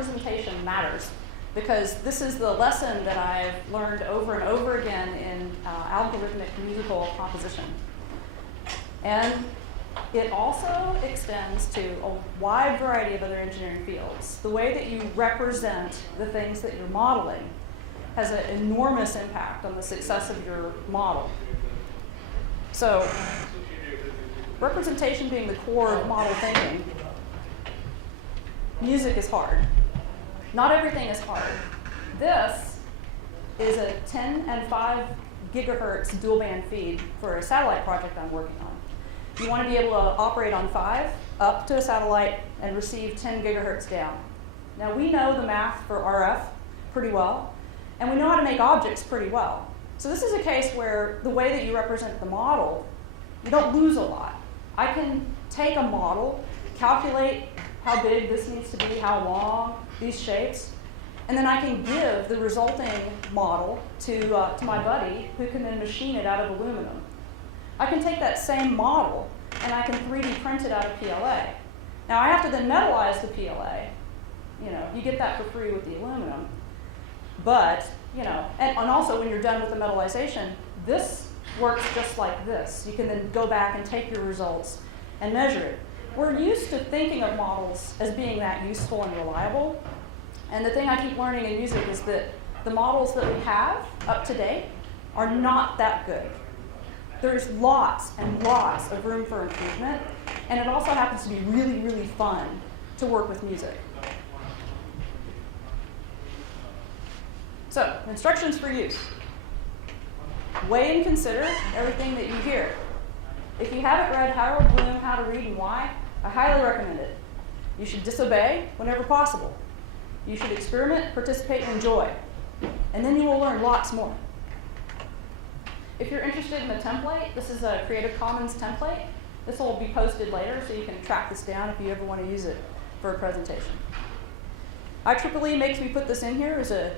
representation matters, because this is the lesson that I've learned over and over again in algorithmic musical composition. And it also extends to a wide variety of other engineering fields. The way that you represent the things that you're modeling has an enormous impact on the success of your model. So, representation being the core of model thinking, music is hard. Not everything is hard. This is a 10 and 5 gigahertz dual band feed for a satellite project I'm working on. You want to be able to operate on 5 up to a satellite and receive 10 gigahertz down. Now we know the math for RF pretty well, and we know how to make objects pretty well. So this is a case where the way that you represent the model, you don't lose a lot. I can take a model, calculate how big this needs to be, how long, these shapes, and then I can give the resulting model to my buddy, who can then machine it out of aluminum. I can take that same model and I can 3D print it out of PLA. Now I have to then metalize the PLA. You get that for free with the aluminum. But, and also when you're done with the metallization, this works just like this. You can then go back and take your results and measure it. We're used to thinking of models as being that useful and reliable. And the thing I keep learning in music is that the models that we have up to date are not that good. There's lots and lots of room for improvement, and it also happens to be really, really fun to work with music. So, instructions for use. Weigh and consider everything that you hear. If you haven't read Harold Bloom, How to Read and Why, I highly recommend it. You should disobey whenever possible. You should experiment, participate, and enjoy. And then you will learn lots more. If you're interested in the template, this is a Creative Commons template. This will be posted later, so you can track this down if you ever want to use it for a presentation. IEEE makes me put this in here as a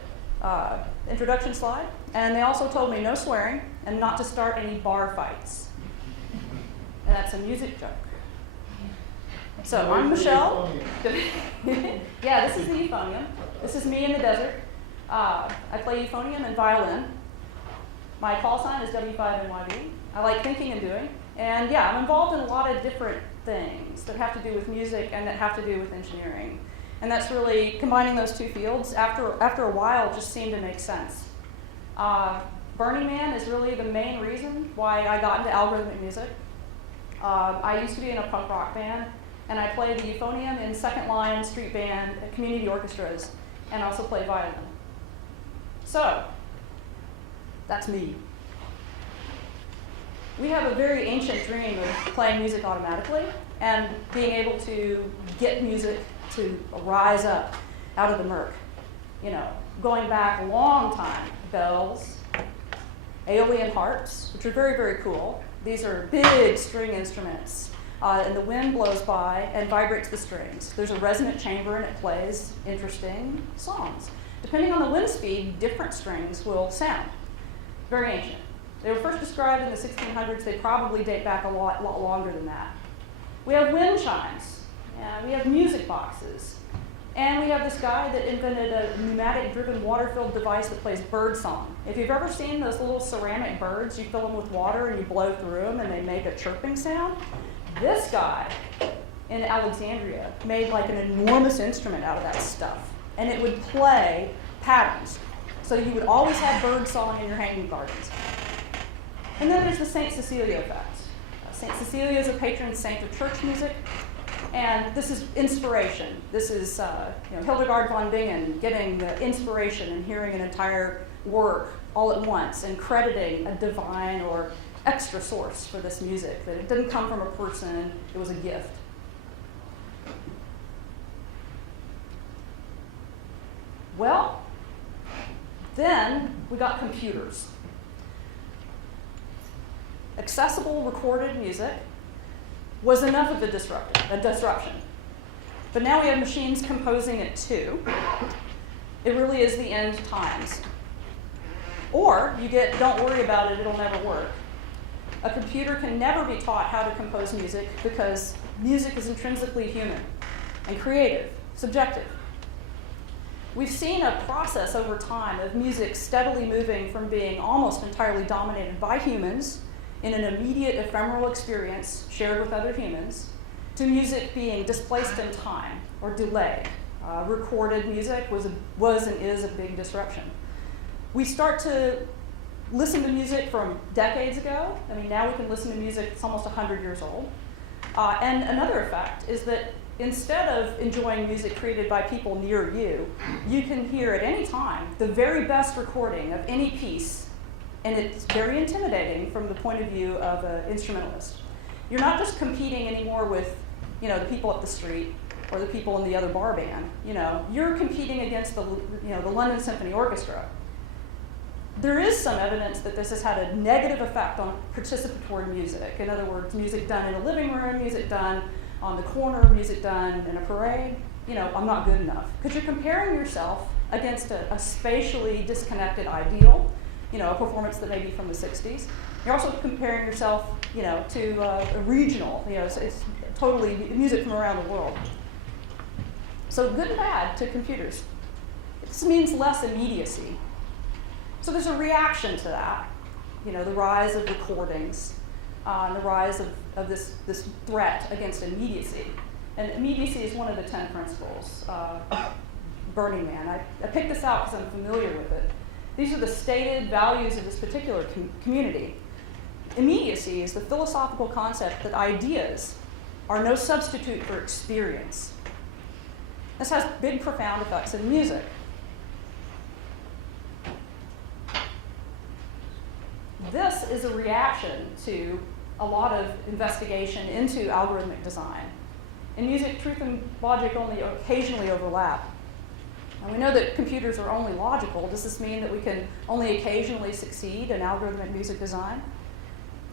introduction slide, and they also told me no swearing and not to start any bar fights. And that's a music joke. So I'm Michelle. Yeah, this is the euphonium. This is me in the desert. I play euphonium and violin. My call sign is W5NYB. I like thinking and doing. And yeah, I'm involved in a lot of different things that have to do with music and that have to do with engineering. And that's really, combining those two fields, after a while, just seemed to make sense. Burning Man is really the main reason why I got into algorithmic music. I used to be in a punk rock band, and I played the euphonium in second line, street band, community orchestras, and also play violin. So, that's me. We have a very ancient dream of playing music automatically and being able to get music to rise up out of the murk. Going back a long time, bells, Aeolian harps, which are very, very cool. These are big string instruments, and the wind blows by and vibrates the strings. There's a resonant chamber and it plays interesting songs. Depending on the wind speed, different strings will sound. Very ancient. They were first described in the 1600s. They probably date back a lot longer than that. We have wind chimes. We have music boxes. And we have this guy that invented a pneumatic-driven water-filled device that plays bird song. If you've ever seen those little ceramic birds, you fill them with water and you blow through them and they make a chirping sound. This guy in Alexandria made like an enormous instrument out of that stuff. And it would play patterns. So you would always have bird song in your hanging gardens. And then there's the St. Cecilia effect. St. Cecilia is a patron saint of church music. And this is inspiration. This is Hildegard von Bingen getting the inspiration and hearing an entire work all at once and crediting a divine or extra source for this music, that it didn't come from a person, it was a gift. Well, then we got computers. Accessible recorded music was enough of a disruption. But now we have machines composing it too. It really is the end times. Or you get, don't worry about it, it'll never work. A computer can never be taught how to compose music because music is intrinsically human and creative, subjective. we've seen a process over time of music steadily moving from being almost entirely dominated by humans in an immediate ephemeral experience shared with other humans, to music being displaced in time or delayed. Recorded music was and is a big disruption. We start to listen to music from decades ago. I mean, now we can listen to music that's almost 100 years old. And another effect is that instead of enjoying music created by people near you, you can hear at any time the very best recording of any piece, and it's very intimidating from the point of view of an instrumentalist. You're not just competing anymore with, the people up the street or the people in the other bar band. You're competing against the London Symphony Orchestra. There is some evidence that this has had a negative effect on participatory music. In other words, music done in a living room, music done on the corner, music done in a parade. I'm not good enough. Because you're comparing yourself against a spatially disconnected ideal, a performance that may be from the 60s. You're also comparing yourself, to a regional, it's totally music from around the world. So good and bad to computers. This means less immediacy. So there's a reaction to that, the rise of recordings, and the rise of this threat against immediacy. And immediacy is one of the 10 principles of Burning Man. I picked this out because I'm familiar with it. These are the stated values of this particular community. Immediacy is the philosophical concept that ideas are no substitute for experience. This has big, profound effects in music. This is a reaction to a lot of investigation into algorithmic design. In music, truth and logic only occasionally overlap. And we know that computers are only logical. Does this mean that we can only occasionally succeed in algorithmic music design?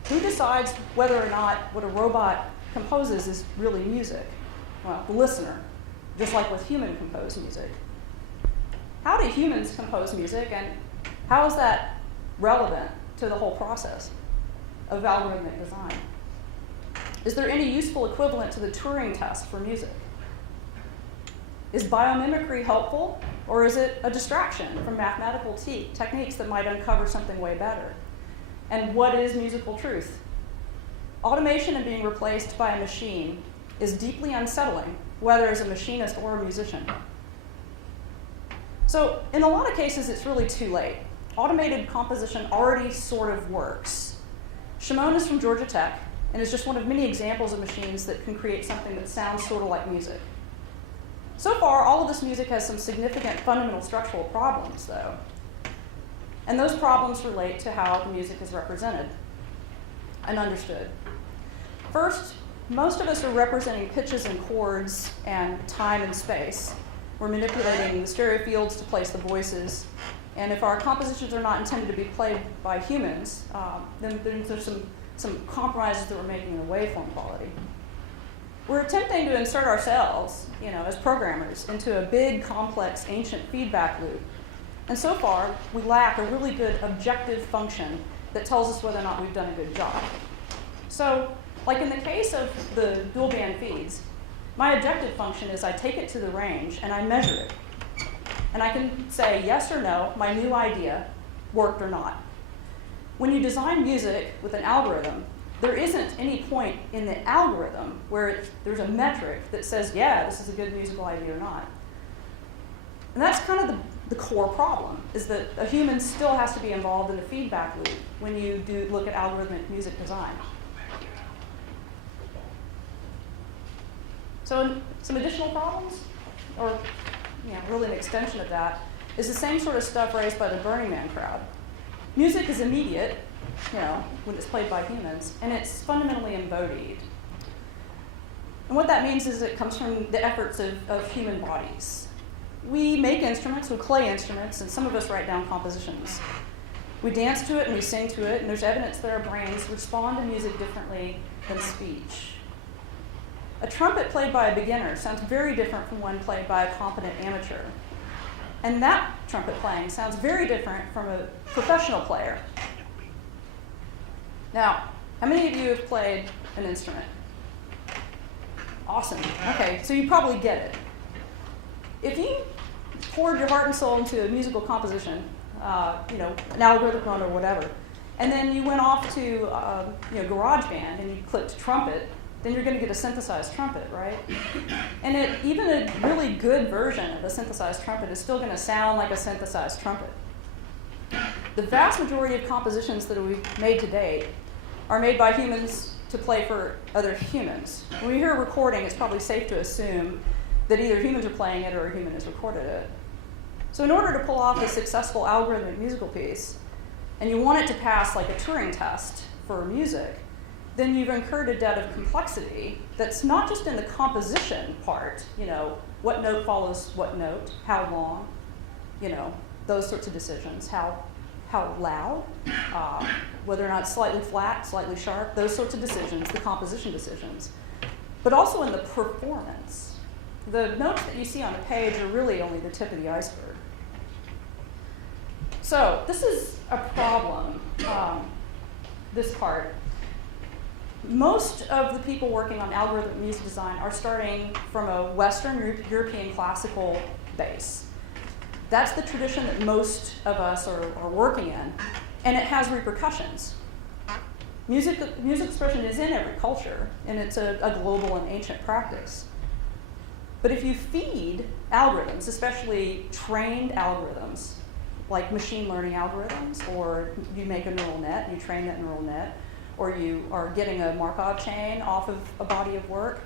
Who decides whether or not what a robot composes is really music? Well, the listener, just like with human composed music. How do humans compose music, and how is that relevant to the whole process of algorithmic design? Is there any useful equivalent to the Turing test for music? Is biomimicry helpful, or is it a distraction from mathematical techniques that might uncover something way better? And what is musical truth? Automation and being replaced by a machine is deeply unsettling, whether as a machinist or a musician. So in a lot of cases, it's really too late. Automated composition already sort of works. Shimon is from Georgia Tech and is just one of many examples of machines that can create something that sounds sort of like music. So far, all of this music has some significant fundamental structural problems, though. And those problems relate to how the music is represented and understood. First, most of us are representing pitches and chords and time and space. We're manipulating the stereo fields to place the voices. And if our compositions are not intended to be played by humans, then there's some compromises that we're making in the waveform quality. We're attempting to insert ourselves, as programmers, into a big, complex, ancient feedback loop. And so far, we lack a really good objective function that tells us whether or not we've done a good job. So, like in the case of the dual band feeds, my objective function is I take it to the range and I measure it. And I can say yes or no, my new idea worked or not. When you design music with an algorithm, there isn't any point in the algorithm where there's a metric that says, yeah, this is a good musical idea or not. And that's kind of the core problem, is that a human still has to be involved in the feedback loop when you do look at algorithmic music design. So some additional problems, or really an extension of that, is the same sort of stuff raised by the Burning Man crowd. Music is immediate, when it's played by humans, and it's fundamentally embodied. And what that means is it comes from the efforts of human bodies. We make instruments, we play instruments, and some of us write down compositions. We dance to it and we sing to it, and there's evidence that our brains respond to music differently than speech. A trumpet played by a beginner sounds very different from one played by a competent amateur. And that trumpet playing sounds very different from a professional player. Now, how many of you have played an instrument? Awesome. Okay, so you probably get it. If you poured your heart and soul into a musical composition, an algorithm run or whatever, and then you went off to GarageBand and you clicked trumpet, then you're going to get a synthesized trumpet, right? And even a really good version of a synthesized trumpet is still going to sound like a synthesized trumpet. The vast majority of compositions that we've made to date are made by humans to play for other humans. When we hear a recording, it's probably safe to assume that either humans are playing it or a human has recorded it. So in order to pull off a successful algorithmic musical piece, and you want it to pass like a Turing test for music, then you've incurred a debt of complexity that's not just in the composition part, what note follows what note, how long, those sorts of decisions, how loud, whether or not it's slightly flat, slightly sharp, those sorts of decisions, the composition decisions, but also in the performance. The notes that you see on the page are really only the tip of the iceberg. So this is a problem, this part. Most of the people working on algorithmic music design are starting from a Western European classical base. That's the tradition that most of us are working in, and it has repercussions. Music expression is in every culture, and it's a global and ancient practice. But if you feed algorithms, especially trained algorithms, like machine learning algorithms, or you make a neural net and you train that neural net, or you are getting a Markov chain off of a body of work,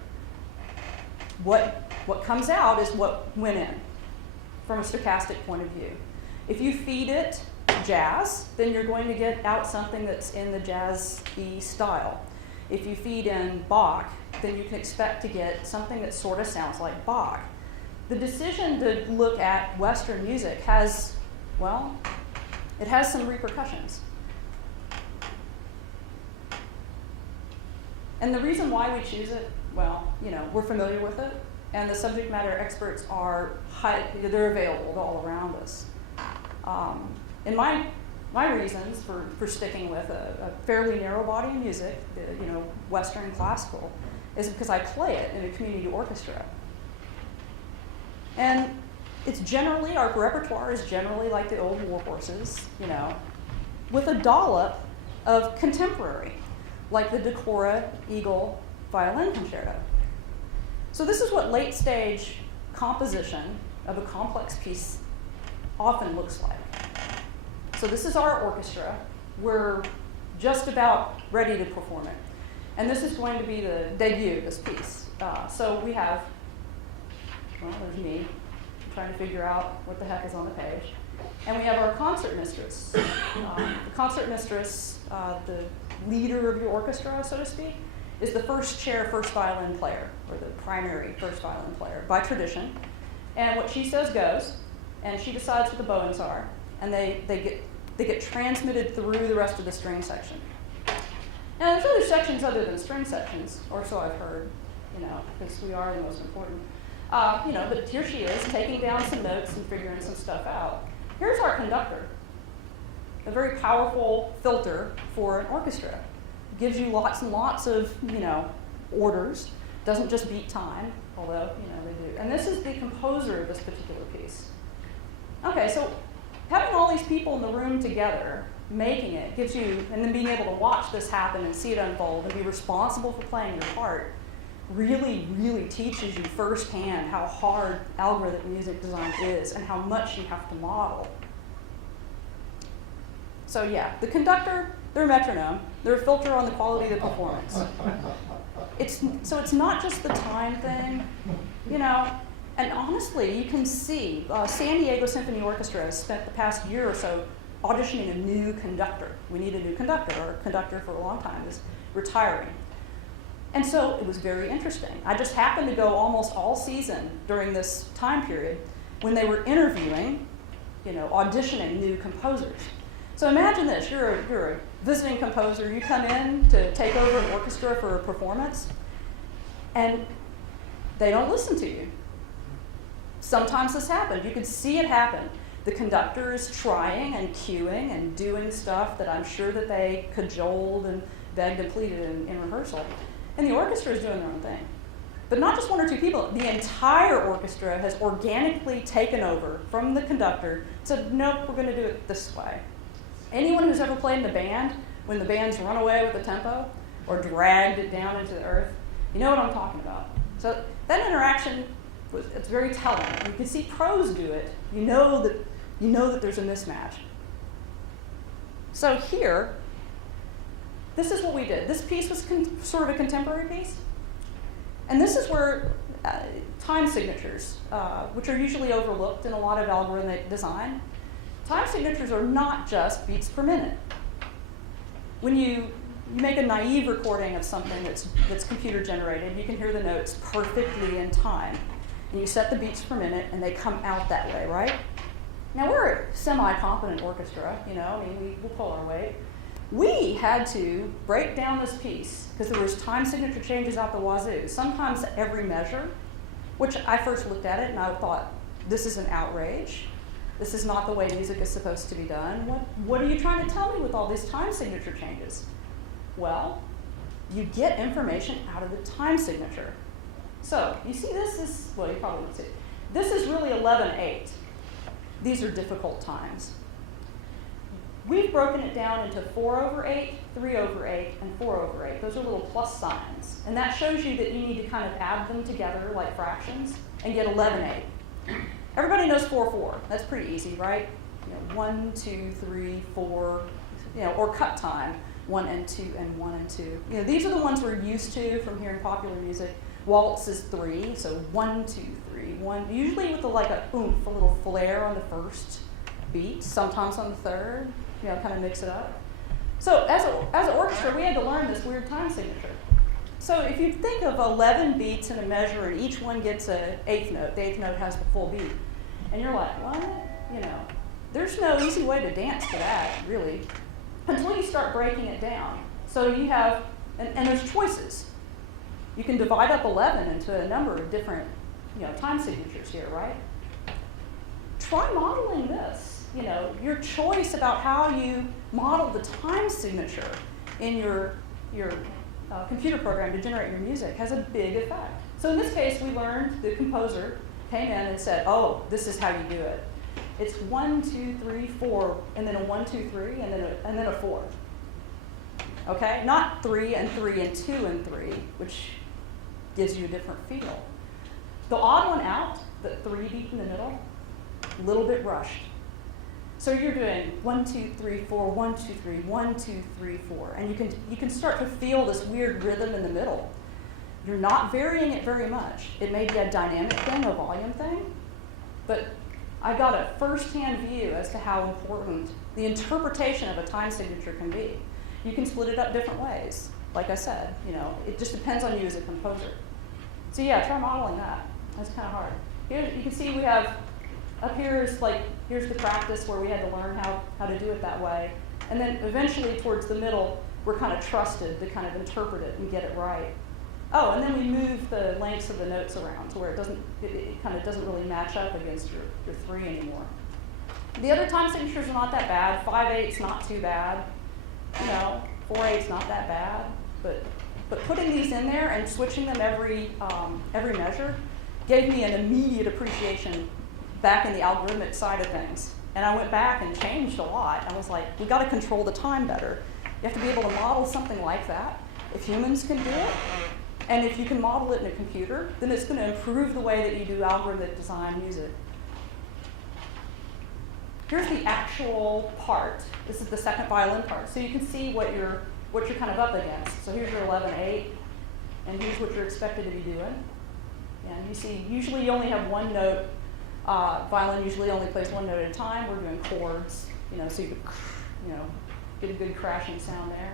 what comes out is what went in from a stochastic point of view. If you feed it jazz, then you're going to get out something that's in the jazz-y style. If you feed in Bach, then you can expect to get something that sort of sounds like Bach. The decision to look at Western music has some repercussions. And the reason why we choose it, we're familiar with it, and the subject matter experts they're available all around us. And my reasons for sticking with a fairly narrow body of music, Western classical, is because I play it in a community orchestra. And our repertoire is generally like the old war horses, with a dollop of contemporary, like the Decora Eagle Violin Concerto. So this is what late stage composition of a complex piece often looks like. So this is our orchestra. We're just about ready to perform it. And this is going to be the debut of this piece. So we have, there's me trying to figure out what the heck is on the page. And we have our concert mistress. The concert mistress, the leader of your orchestra, so to speak, is the first violin player, or the primary first violin player by tradition. And what she says goes, and she decides what the bowings are, and they get transmitted through the rest of the string section. Now there's other sections other than string sections, or so I've heard, because we are the most important. But here she is taking down some notes and figuring some stuff out. Here's our conductor, a very powerful filter for an orchestra. Gives you lots and lots of, orders. Doesn't just beat time, although, they do. And this is the composer of this particular piece. Okay, so having all these people in the room together, making it, gives you, and then being able to watch this happen and see it unfold and be responsible for playing your part, really, really teaches you firsthand how hard algorithmic music design is and how much you have to model. So yeah, the conductor, they're a metronome, they're a filter on the quality of the performance. So it's not just the time thing, and honestly, you can see San Diego Symphony Orchestra has spent the past year or so auditioning a new conductor. We need a new conductor. Our conductor for a long time is retiring. And so it was very interesting. I just happened to go almost all season during this time period when they were interviewing, auditioning new composers. So imagine this, you're a visiting composer, you come in to take over an orchestra for a performance, and they don't listen to you. Sometimes this happens, you could see it happen. The conductor is trying and cueing and doing stuff that I'm sure that they cajoled and begged and pleaded in rehearsal. And the orchestra is doing their own thing. But not just one or two people, the entire orchestra has organically taken over from the conductor, said, nope, we're going to do it this way. Anyone who's ever played in the band, when the band's run away with the tempo or dragged it down into the earth, you know what I'm talking about. So that interaction, it's very telling. You can see pros do it. You know that there's a mismatch. So here, this is what we did. This piece was sort of a contemporary piece. And this is where time signatures, which are usually overlooked in a lot of algorithmic design, time signatures are not just beats per minute. When you make a naive recording of something that's computer generated, you can hear the notes perfectly in time. And you set the beats per minute and they come out that way, right? Now we're a semi-competent orchestra, you know, I mean, we'll pull our weight. We had to break down this piece because there was time signature changes out the wazoo, sometimes every measure, which I first looked at it and I thought, this is an outrage. This is not the way music is supposed to be done. What are you trying to tell me with all these time signature changes? Well, you get information out of the time signature. So you see this is, well, you probably won't see it. This is really 11/8. These are difficult times. We've broken it down into 4/8, 3/8, and 4/8. Those are little plus signs. And that shows you that you need to kind of add them together like fractions and get 11/8. Everybody knows 4/4. That's pretty easy, right? You know, 1, 2, 3, 4, you know, or cut time, 1 and 2 and 1 and 2. You know, these are the ones we're used to from hearing popular music. Waltz is 3, so 1, 2, 3, 1. Usually with like a oomph, a little flair on the first beat, sometimes on the third. You know, kind of mix it up. So as an orchestra, we had to learn this weird time signature. So if you think of 11 beats in a measure and each one gets an eighth note, the eighth note has the full beat. And you're like, what? You know, there's no easy way to dance to that, really, until you start breaking it down. So you have, and there's choices. You can divide up 11 into a number of different, you know, time signatures here, right? Try modeling this. You know, your choice about how you model the time signature in your computer program to generate your music has a big effect. So in this case, we learned, the composer came in and said, oh, this is how you do it. It's 1, 2, 3, 4, and then a 1, 2, 3, and then a 4. Okay, not 3 and 3 and 2 and 3, which gives you a different feel. The odd one out, the 3 beat in the middle, a little bit rushed. So you're doing 1, 2, 3, 4, 1, 2, 3, 1, 2, 3, 4, and you can start to feel this weird rhythm in the middle. You're not varying it very much. It may be a dynamic thing, a volume thing, but I got a first-hand view as to how important the interpretation of a time signature can be. You can split it up different ways. Like I said, you know, it just depends on you as a composer. So yeah, try modeling that. That's kind of hard. Here you can see we have. Up here is like, here's the practice where we had to learn how to do it that way. And then eventually towards the middle, we're kind of trusted to kind of interpret it and get it right. Oh, and then we move the lengths of the notes around to where it kind of doesn't really match up against your 3 anymore. The other time signatures are not that bad. 5/8's not too bad. You know, 4/8's not that bad. But putting these in there and switching them every measure gave me an immediate appreciation back in the algorithmic side of things. And I went back and changed a lot. I was like, we got to control the time better. You have to be able to model something like that. If humans can do it, and if you can model it in a computer, then it's going to improve the way that you do algorithmic design music. Here's the actual part. This is the second violin part. So you can see what you're kind of up against. So here's your 11/8, and here's what you're expected to be doing. And you see, usually you only have one note. Violin usually only plays one note at a time. We're doing chords, you know, so you could, get a good crashing sound there.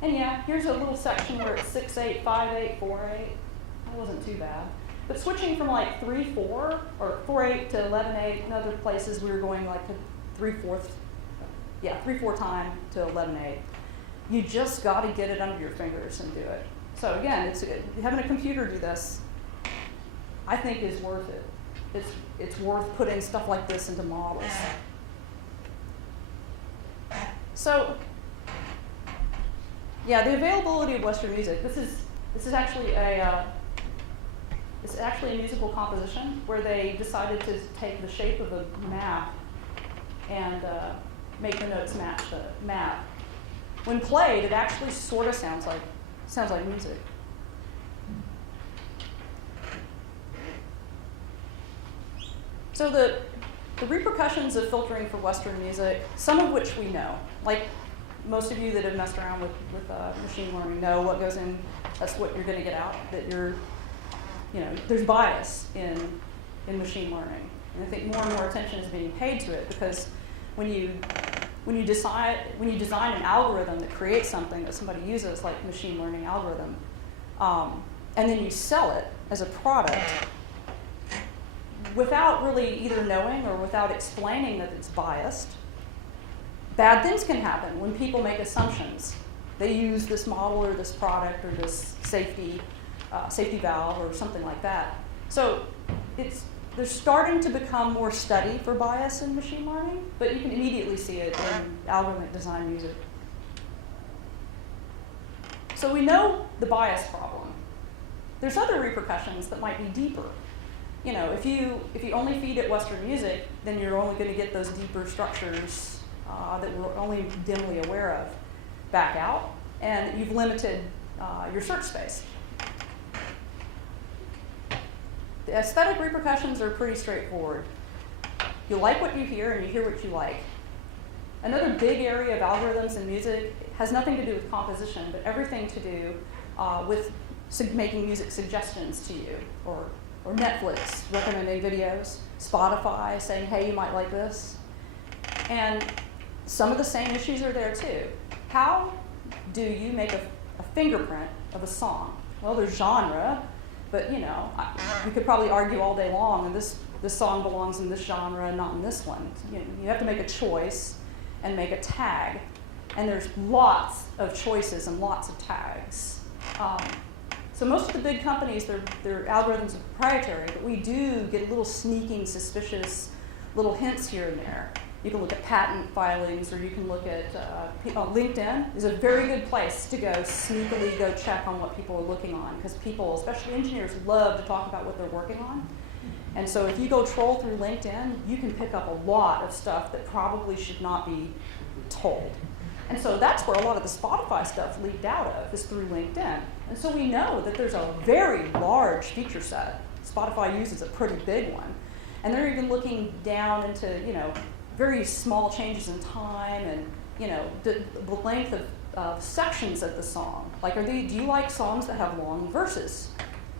And yeah, here's a little section where it's 6/8, 5/8, 4/8. That wasn't too bad. But switching from like 3/4 or 4/8 to 11/8, in other places we were going like to 3/4 time to 11/8. You just got to get it under your fingers and do it. So again, having a computer do this, I think, is worth it. It's worth putting stuff like this into models. So, yeah, the availability of Western music. This is actually a It's actually a musical composition where they decided to take the shape of a map and make the notes match the map. When played, it actually sort of sounds like music. So the repercussions of filtering for Western music, some of which we know, like most of you that have messed around with machine learning know what goes in, that's what you're going to get out, that there's bias in machine learning. And I think more and more attention is being paid to it because when you design an algorithm that creates something that somebody uses, like machine learning algorithm, and then you sell it as a product, without really either knowing or without explaining that it's biased, bad things can happen when people make assumptions. They use this model or this product or this safety valve or something like that. So there's starting to become more study for bias in machine learning, but you can immediately see it in algorithmic design music. So we know the bias problem. There's other repercussions that might be deeper. If you only feed it Western music, then you're only going to get those deeper structures that we're only dimly aware of back out, and you've limited your search space. The aesthetic repercussions are pretty straightforward. You like what you hear, and you hear what you like. Another big area of algorithms in music has nothing to do with composition, but everything to do with making music suggestions to you, or Netflix recommending videos, Spotify saying, hey, you might like this. And some of the same issues are there too. How do you make a fingerprint of a song? Well, there's genre, but you could probably argue all day long, and this song belongs in this genre and not in this one. You have to make a choice and make a tag. And there's lots of choices and lots of tags. So most of the big companies, their algorithms are proprietary, but we do get little sneaking, suspicious little hints here and there. You can look at patent filings, or you can look at LinkedIn is a very good place to go sneakily go check on what people are looking on, because people, especially engineers, love to talk about what they're working on. And so if you go troll through LinkedIn, you can pick up a lot of stuff that probably should not be told. And so that's where a lot of the Spotify stuff leaked out of, is through LinkedIn. And so we know that there's a very large feature set. Spotify uses a pretty big one. And they're even looking down into, very small changes in time and, the length of sections of the song. Like, do you like songs that have long verses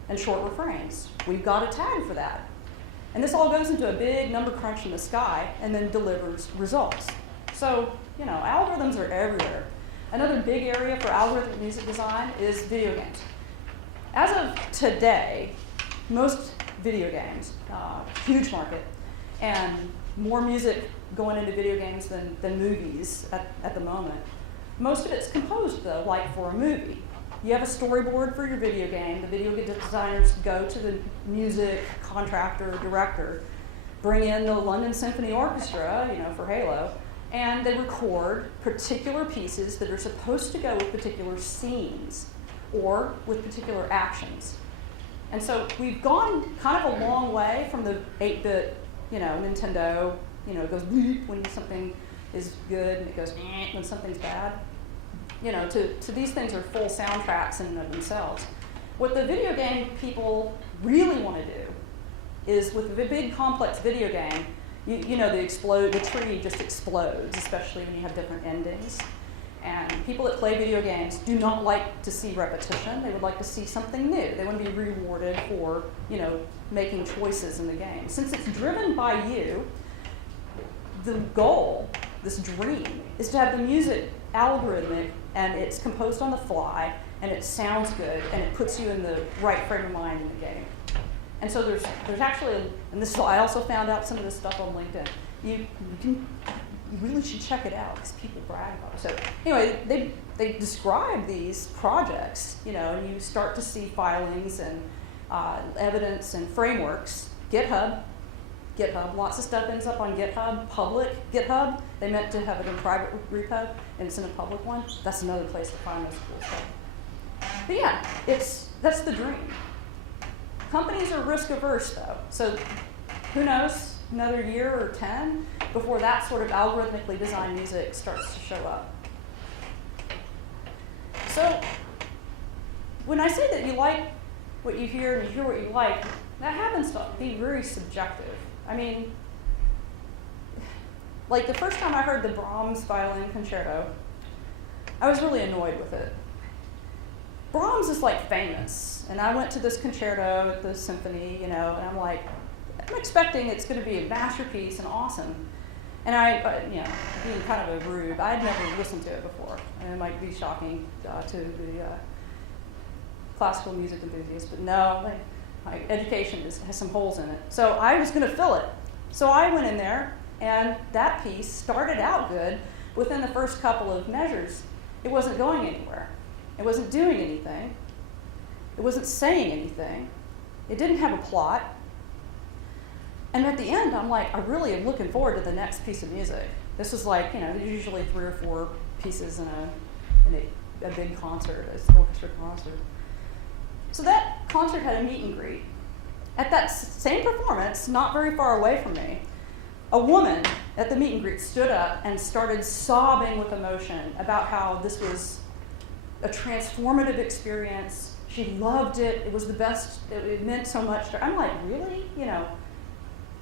and short refrains? We've got a tag for that. And this all goes into a big number crunch in the sky and then delivers results. So, algorithms are everywhere. Another big area for algorithmic music design is video games. As of today, most video games, huge market, and more music going into video games than movies at the moment. Most of it's composed, though, like for a movie. You have a storyboard for your video game. The video designers go to the music contractor, director, bring in the London Symphony Orchestra, for Halo, and they record particular pieces that are supposed to go with particular scenes or with particular actions. And so we've gone kind of a long way from the 8-bit, Nintendo, it goes beep when something is good and it goes when something's bad. To these things are full soundtracks in and of themselves. What the video game people really want to do is, with a big complex video game, the tree just explodes, especially when you have different endings. And people that play video games do not like to see repetition. They would like to see something new. They want to be rewarded for, making choices in the game. Since it's driven by you, the goal, this dream, is to have the music algorithmic, and it's composed on the fly, and it sounds good, and it puts you in the right frame of mind in the game. And so there's actually, and this is, I also found out some of this stuff on LinkedIn. You really should check it out, because people brag about it. So anyway, they describe these projects, and you start to see filings and evidence and frameworks. GitHub, lots of stuff ends up on GitHub, public GitHub. They meant to have it in private repo, and it's in a public one. That's another place to find this cool stuff. But yeah, that's the dream. Companies are risk averse though, so who knows, another year or 10 before that sort of algorithmically designed music starts to show up. So when I say that you like what you hear and you hear what you like, that happens to be very subjective. I mean, like the first time I heard the Brahms Violin Concerto, I was really annoyed with it. Brahms is like famous, and I went to this concerto at the symphony, and I'm like, I'm expecting it's going to be a masterpiece and awesome. And being kind of a rube, I'd never listened to it before, and it might be shocking to the classical music enthusiasts, but no, my education has some holes in it. So I was going to fill it. So I went in there, and that piece started out good. Within the first couple of measures, it wasn't going anywhere. It wasn't doing anything. It wasn't saying anything. It didn't have a plot. And at the end, I'm like, I really am looking forward to the next piece of music. This was like, there's usually 3 or 4 pieces in a big concert, an orchestra concert. So that concert had a meet and greet. At that same performance, not very far away from me, a woman at the meet and greet stood up and started sobbing with emotion about how this was a transformative experience. She loved it. It was the best. It meant so much to her. I'm like, really?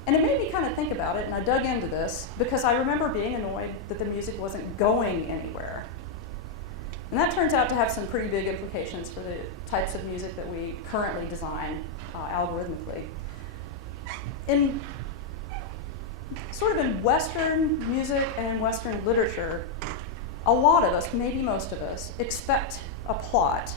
And it made me kind of think about it, and I dug into this because I remember being annoyed that the music wasn't going anywhere. And that turns out to have some pretty big implications for the types of music that we currently design algorithmically. In Western music and in Western literature, a lot of us, maybe most of us, expect a plot.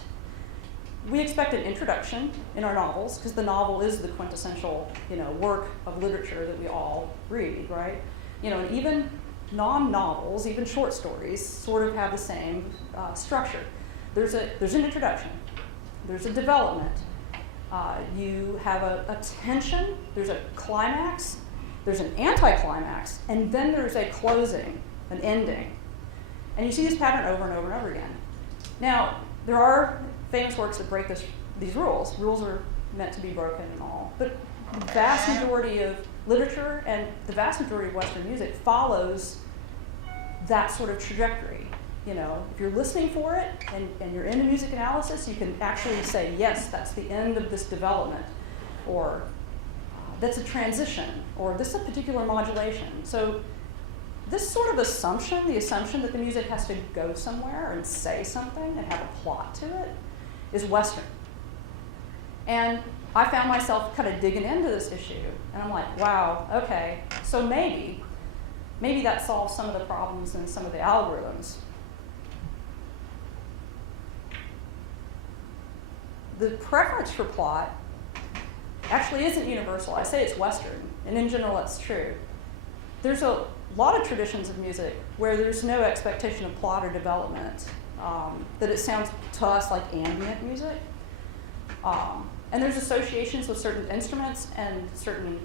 We expect an introduction in our novels, because the novel is the quintessential, work of literature that we all read, right? And even non-novels, even short stories, sort of have the same structure. There's an introduction. There's a development. You have a tension. There's a climax. There's an anticlimax, and then there's a closing, an ending. And you see this pattern over and over and over again. Now, there are famous works that break these rules. Rules are meant to be broken and all. But the vast majority of literature and the vast majority of Western music follows that sort of trajectory. If you're listening for it and you're into music analysis, you can actually say, yes, that's the end of this development, or that's a transition, or this is a particular modulation. So this sort of assumption, the assumption that the music has to go somewhere and say something and have a plot to it, is Western. And I found myself kind of digging into this issue, and I'm like, wow, okay, so maybe that solves some of the problems in some of the algorithms. The preference for plot actually isn't universal. I say it's Western, and in general that's true. There's a lot of traditions of music where there's no expectation of plot or development, that it sounds to us like ambient music. And there's associations with certain instruments and certain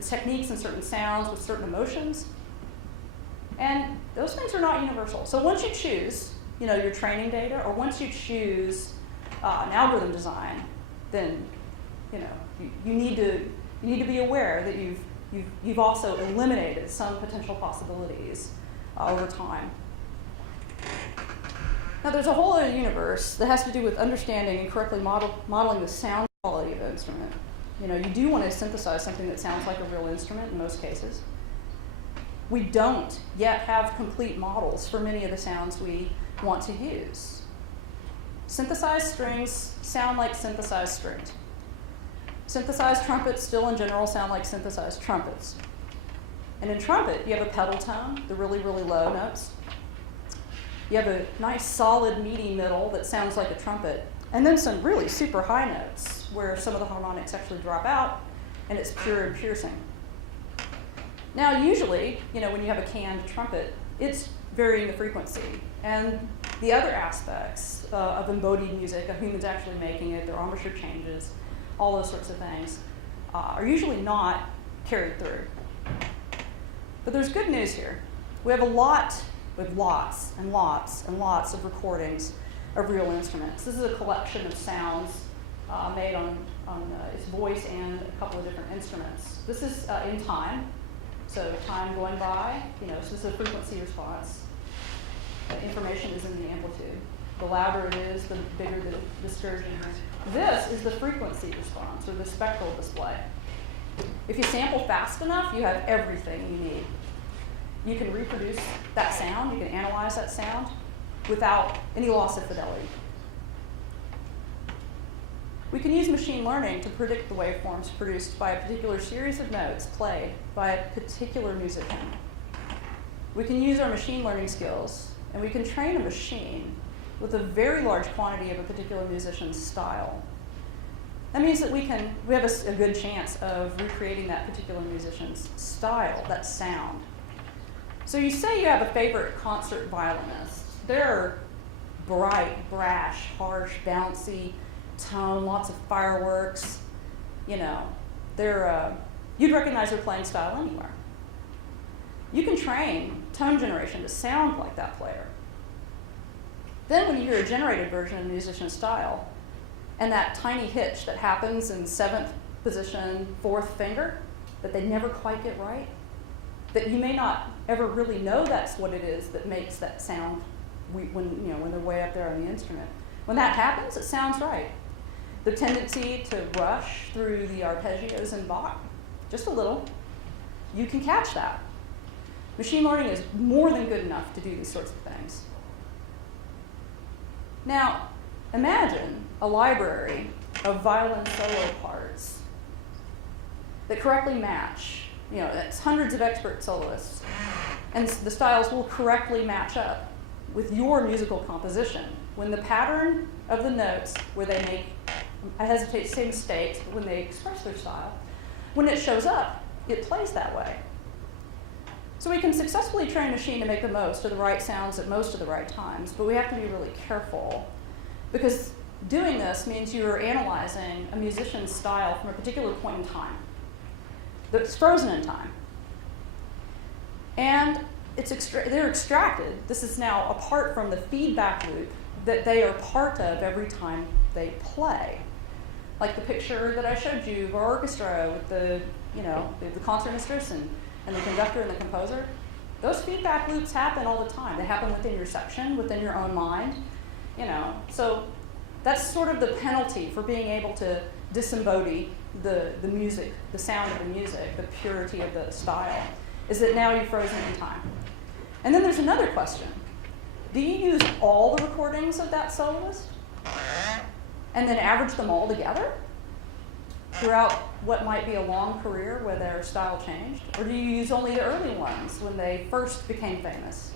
techniques and certain sounds with certain emotions. And those things are not universal. So once you choose, your training data, or once you choose an algorithm design, then you need to be aware that you've also eliminated some potential possibilities over time. Now, there's a whole other universe that has to do with understanding and correctly modeling the sound quality of an instrument. You do want to synthesize something that sounds like a real instrument in most cases. We don't yet have complete models for many of the sounds we want to use. Synthesized strings sound like synthesized strings. Synthesized trumpets still in general sound like synthesized trumpets. And in trumpet, you have a pedal tone, the really, really low notes. You have a nice solid meaty middle that sounds like a trumpet, and then some really super high notes where some of the harmonics actually drop out and it's pure and piercing. Now usually, when you have a canned trumpet, it's varying the frequency. And the other aspects of embodied music, of humans actually making it, their embouchure changes, all those sorts of things, are usually not carried through. But there's good news here. We have lots and lots and lots of recordings of real instruments. This is a collection of sounds made on its voice and a couple of different instruments. This is in time, so time going by, so this is a frequency response. Information is in the amplitude. The louder it is, the bigger the distortion is. This is the frequency response, or the spectral display. If you sample fast enough, you have everything you need. You can reproduce that sound, you can analyze that sound without any loss of fidelity. We can use machine learning to predict the waveforms produced by a particular series of notes played by a particular musician. We can use our machine learning skills, and we can train a machine with a very large quantity of a particular musician's style. That means that we have a good chance of recreating that particular musician's style, that sound. So you say you have a favorite concert violinist. They're bright, brash, harsh, bouncy, tone, lots of fireworks. You'd recognize their playing style anywhere. You can train tone generation to sound like that player. Then when you hear a generated version of the musician's style, and that tiny hitch that happens in 7th position, 4th finger, that they never quite get right, that you may not ever really know that's what it is that makes that sound when they're way up there on the instrument. When that happens, it sounds right. The tendency to rush through the arpeggios in Bach, just a little, you can catch that. Machine learning is more than good enough to do these sorts of things. Now, imagine a library of violin solo parts that correctly match. It's hundreds of expert soloists, and the styles will correctly match up with your musical composition. When the pattern of the notes where they make, I hesitate to say mistakes, but when they express their style, when it shows up, it plays that way. So we can successfully train a machine to make the most of the right sounds at most of the right times, but we have to be really careful, because doing this means you're analyzing a musician's style from a particular point in time that's frozen in time. And they're extracted. This is now apart from the feedback loop that they are part of every time they play. Like the picture that I showed you of our orchestra with the concertmistress and the conductor and the composer. Those feedback loops happen all the time. They happen within your section, within your own mind. So that's sort of the penalty for being able to disembody the music, the sound of the music, the purity of the style, is that now you've frozen in time. And then there's another question. Do you use all the recordings of that soloist and then average them all together throughout what might be a long career where their style changed? Or do you use only the early ones when they first became famous?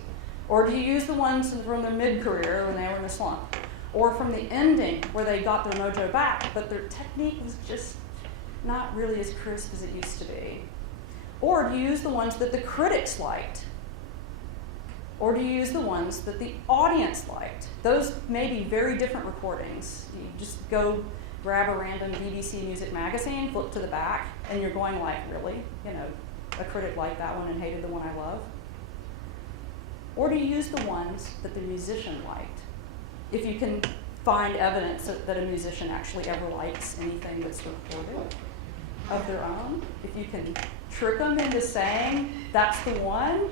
Or do you use the ones from their mid-career when they were in a slump? Or from the ending where they got their mojo back, but their technique was just not really as crisp as it used to be? Or do you use the ones that the critics liked? Or do you use the ones that the audience liked? Those may be very different recordings. You just go grab a random BBC Music magazine, flip to the back, and you're going like, really? A critic liked that one and hated the one I love? Or do you use the ones that the musician liked? If you can find evidence that a musician actually ever likes anything that's recorded of their own, if you can trick them into saying that's the one,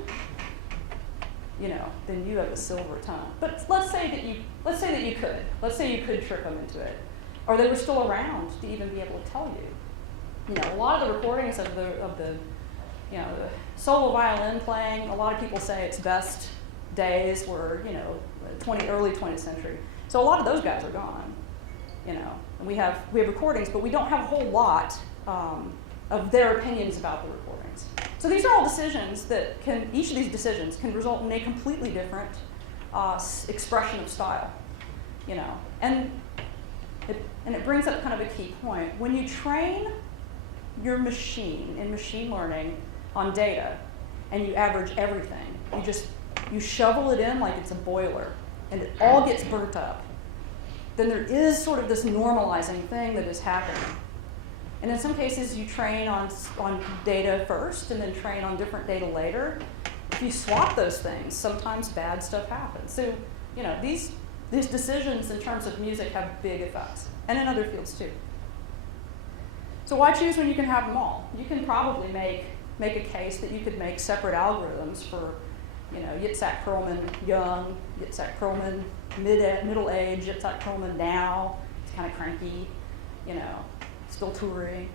then you have a silver tongue. But let's say that you could. Let's say you could trick them into it, or they were still around to even be able to tell you. A lot of the recordings of the solo violin playing, a lot of people say its best days were early 20th century. So a lot of those guys are gone. And we have recordings, but we don't have a whole lot of their opinions about the recordings. So these are all decisions that each of these decisions can result in a completely different expression of style, and it brings up kind of a key point. When you train your machine in machine learning on data and you average everything, you shovel it in like it's a boiler and it all gets burnt up, then there is sort of this normalizing thing that is happening. And in some cases, you train on data first and then train on different data later. If you swap those things, sometimes bad stuff happens. So, these decisions in terms of music have big effects, and in other fields too. So why choose when you can have them all? You can probably make a case that you could make separate algorithms for, Yitzhak Perlman young, Yitzhak Perlman middle age, Yitzhak Perlman now. It's kind of cranky, still touring.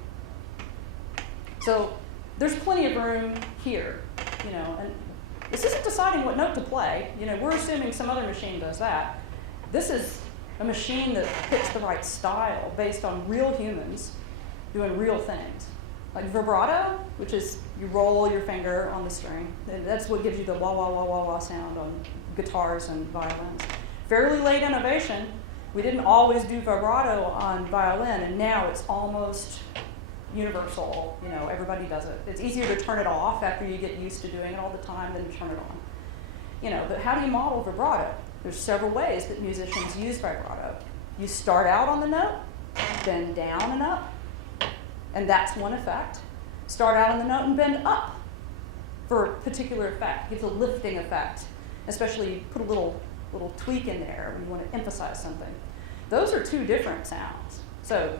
So there's plenty of room here, and this isn't deciding what note to play. We're assuming some other machine does that. This is a machine that picks the right style based on real humans doing real things. Like vibrato, which is you roll your finger on the string. And that's what gives you the wah, wah, wah, wah, wah sound on guitars and violins. Fairly late innovation. We didn't always do vibrato on violin, and now it's almost universal. Everybody does it. It's easier to turn it off after you get used to doing it all the time than to turn it on. But how do you model vibrato? There's several ways that musicians use vibrato. You start out on the note, bend down and up, and that's one effect. Start out on the note and bend up for a particular effect. It gives a lifting effect, especially you put a little tweak in there when you want to emphasize something. Those are two different sounds. So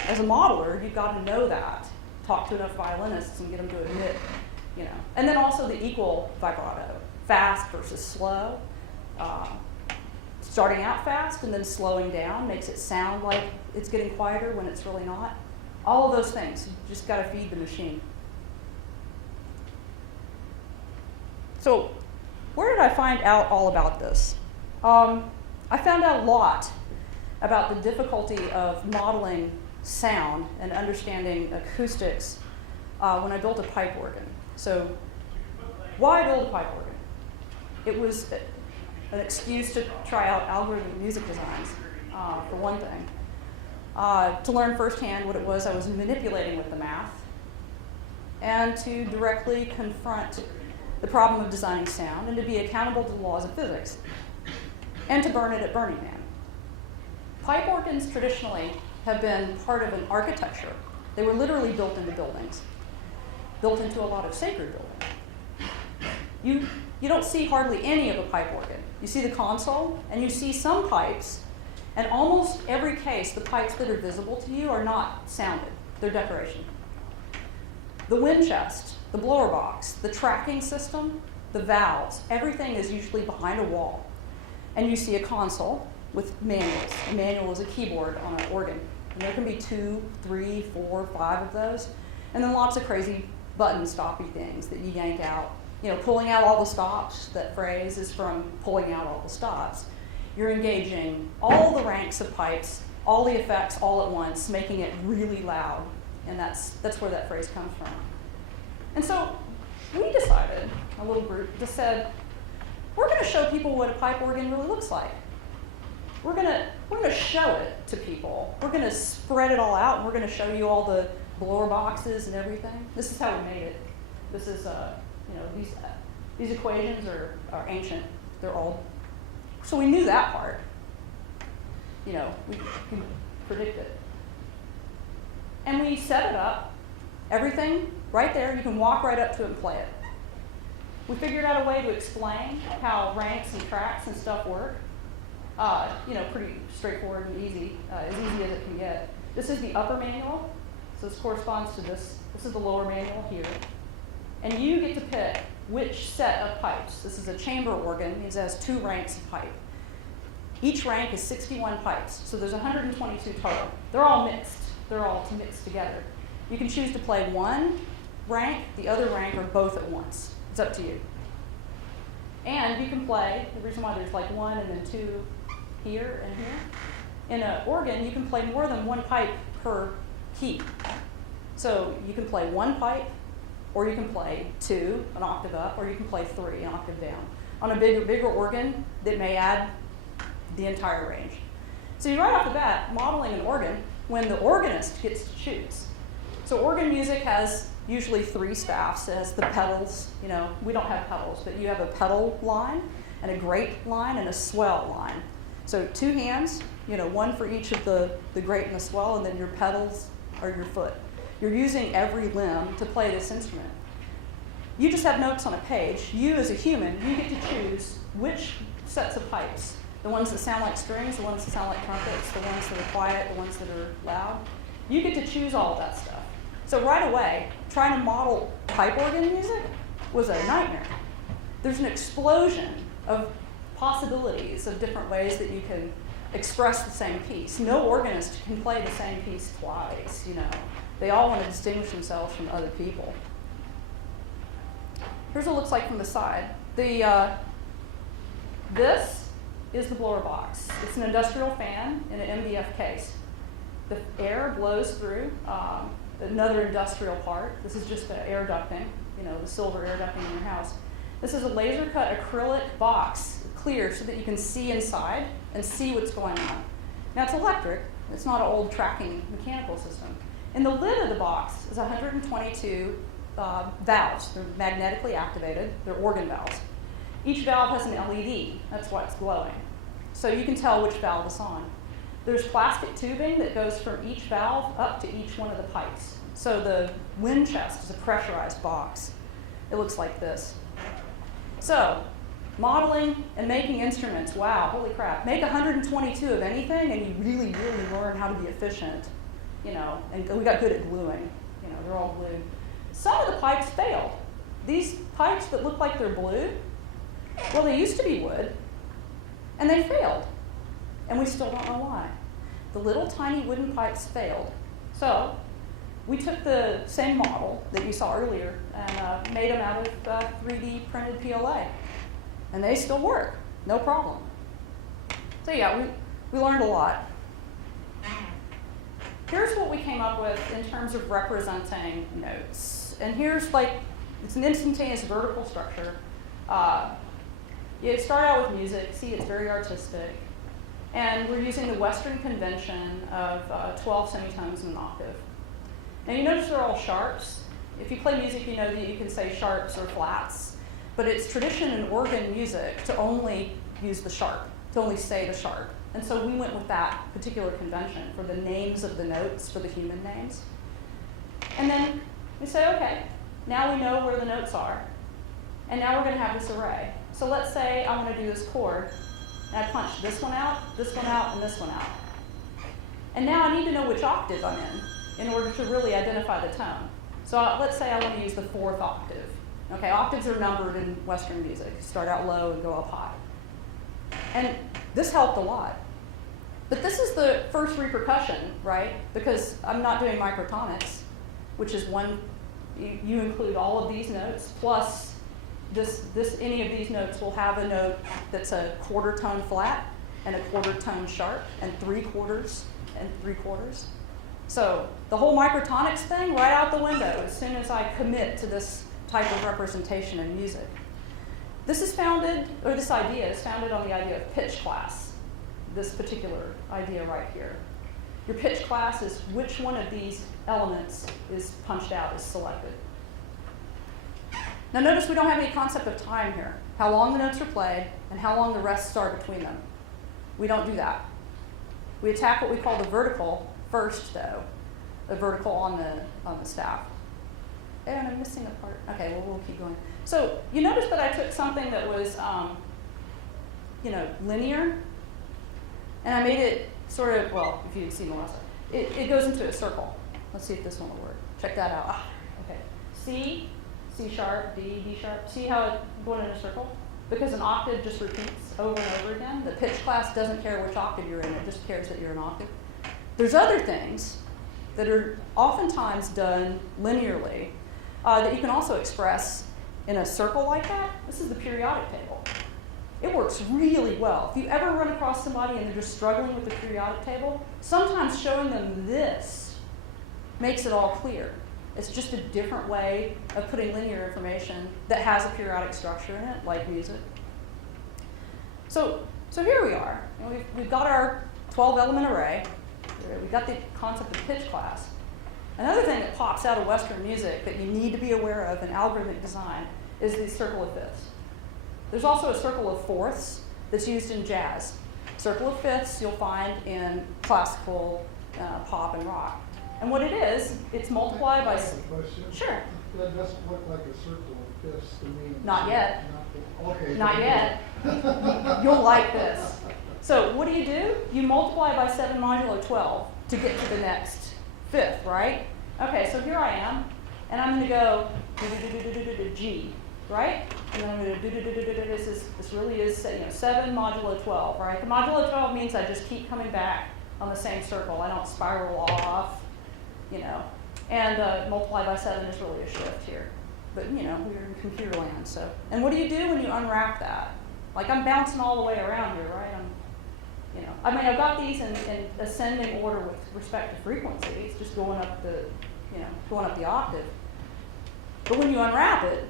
as a modeler, you've got to know that. Talk to enough violinists and get them to admit, And then also the equal vibrato, fast versus slow. Starting out fast and then slowing down makes it sound like it's getting quieter when it's really not. All of those things, you just got to feed the machine. So where did I find out all about this? I found out a lot about the difficulty of modeling sound and understanding acoustics when I built a pipe organ. So why build a pipe organ? It was an excuse to try out algorithmic music designs, for one thing. To learn firsthand what it was I was manipulating with the math, and to directly confront the problem of designing sound, and to be accountable to the laws of physics, and to burn it at Burning Man. Pipe organs traditionally have been part of an architecture. They were literally built into buildings, built into a lot of sacred buildings. You don't see hardly any of a pipe organ. You see the console, and you see some pipes, and almost every case, the pipes that are visible to you are not sounded. They're decoration. The wind chest, the blower box, the tracking system, the valves, everything is usually behind a wall. And you see a console with manuals. A manual is a keyboard on an organ. And there can be 2, 3, 4, 5 of those. And then lots of crazy button stoppy things that you yank out. Pulling out all the stops, that phrase is from pulling out all the stops. You're engaging all the ranks of pipes, all the effects all at once, making it really loud. And that's where that phrase comes from. And so we decided, a little group, just said, we're going to show people what a pipe organ really looks like. We're going to show it to people. We're going to spread it all out, and we're going to show you all the blower boxes and everything. This is how we made it. This is, these equations are ancient. They're old. So we knew that part. We can predict it. And we set it up, everything right there. You can walk right up to it and play it. We figured out a way to explain how ranks and tracks and stuff work. Pretty straightforward and easy, as easy as it can get. This is the upper manual. So this corresponds to this. This is the lower manual here. And you get to pick which set of pipes. This is a chamber organ. It has 2 ranks of pipe. Each rank is 61 pipes, so there's 122 total. They're all mixed. They're all mixed together. You can choose to play one rank, the other rank, or both at once. It's up to you. And you can play, the reason why there's like 1 and then 2 here and here, in an organ, you can play more than 1 pipe per key. So you can play 1 pipe, or you can play 2, an octave up, or you can play 3, an octave down. On a bigger organ, that may add the entire range. So you're right off the bat modeling an organ when the organist gets to choose. So organ music has usually 3 staffs. It has the pedals. We don't have pedals, but you have a pedal line and a grate line and a swell line. So 2 hands, 1 for each of the grate and the swell, and then your pedals are your foot. You're using every limb to play this instrument. You just have notes on a page. You as a human, you get to choose which sets of pipes. The ones that sound like strings, the ones that sound like trumpets, the ones that are quiet, the ones that are loud. You get to choose all of that stuff. So right away, trying to model pipe organ music was a nightmare. There's an explosion of possibilities of different ways that you can express the same piece. No organist can play the same piece twice, you know. They all want to distinguish themselves from other people. Here's what it looks like from the side. This is the blower box. It's an industrial fan in an MDF case. The air blows through another industrial part. This is just the air ducting, you know, the silver air ducting in your house. This is a laser cut acrylic box, clear, so that you can see inside and see what's going on. Now it's electric. It's not an old tracking mechanical system. In the lid of the box is 122 valves. They're magnetically activated. They're organ valves. Each valve has an LED. That's why it's glowing. So you can tell which valve is on. There's plastic tubing that goes from each valve up to each one of the pipes. So the wind chest is a pressurized box. It looks like this. So modeling and making instruments, wow, holy crap. Make 122 of anything and you really, really learn how to be efficient, you know, and we got good at gluing. You know, they're all glued. Some of the pipes failed. These pipes that look like they're blue, well, they used to be wood, and they failed. And we still don't know why. The little tiny wooden pipes failed. So we took the same model that you saw earlier and made them out of 3D printed PLA. And they still work, no problem. So yeah, we learned a lot. Here's what we came up with in terms of representing notes. And here's it's an instantaneous vertical structure. You start out with music, see it's very artistic. And we're using the Western convention of 12 semitones in an octave. Now you notice they're all sharps. If you play music, you know that you can say sharps or flats. But it's tradition in organ music to only use the sharp, to only say the sharp. And so we went with that particular convention for the names of the notes, for the human names. And then we say, okay, now we know where the notes are. And now we're going to have this array. So let's say I want to do this chord, and I punch this one out, and this one out. And now I need to know which octave I'm in order to really identify the tone. So let's say I want to use the 4th octave. Okay, octaves are numbered in Western music. Start out low and go up high. And this helped a lot. But this is the first repercussion, right? Because I'm not doing microtonics, which is one, you include all of these notes, plus any of these notes will have a note that's a quarter tone flat and a quarter tone sharp and 3/4 and 3/4. So the whole microtonics thing, right out the window as soon as I commit to this type of representation in music. This idea is founded on the idea of pitch class, this particular idea right here. Your pitch class is which one of these elements is punched out, is selected. Now notice we don't have any concept of time here, how long the notes are played and how long the rests are between them. We don't do that. We attack what we call the vertical first, though, the vertical on the staff. And I'm missing a part. Okay, well, we'll keep going. So you notice that I took something that was, linear, and I made it sort of, well, if you've seen the last one, it goes into a circle. Let's see if this one will work. Check that out. Okay. C, C sharp, D, D sharp. See how it's going in a circle? Because an octave just repeats over and over again. The pitch class doesn't care which octave you're in. It just cares that you're an octave. There's other things that are oftentimes done linearly that you can also express in a circle like that. This is the periodic table. It works really well. If you ever run across somebody and they're just struggling with the periodic table, sometimes showing them this makes it all clear. It's just a different way of putting linear information that has a periodic structure in it, like music. So here we are. We've got our 12-element array. We've got the concept of pitch class. Another thing that pops out of Western music that you need to be aware of in algorithmic design is the circle of fifths. There's also a circle of fourths that's used in jazz. Circle of fifths you'll find in classical, pop, and rock. And what it is, it's multiplied by... Sure. That doesn't look like a circle of fifths to me. Not yet. Okay. Not yet. You'll like this. So what do? You multiply by 7 modulo 12 to get to the next fifth, right? Okay, so here I am, and I'm going to go G, right? And then I'm going to this really is 7 modulo 12, right? The modulo 12 means I just keep coming back on the same circle. I don't spiral off, and multiply by 7 is really a shift here. But we're in computer land, so. And what do you do when you unwrap that? Like I'm bouncing all the way around here, right? I've got these in ascending order with respect to frequencies, just going up the octave. But when you unwrap it,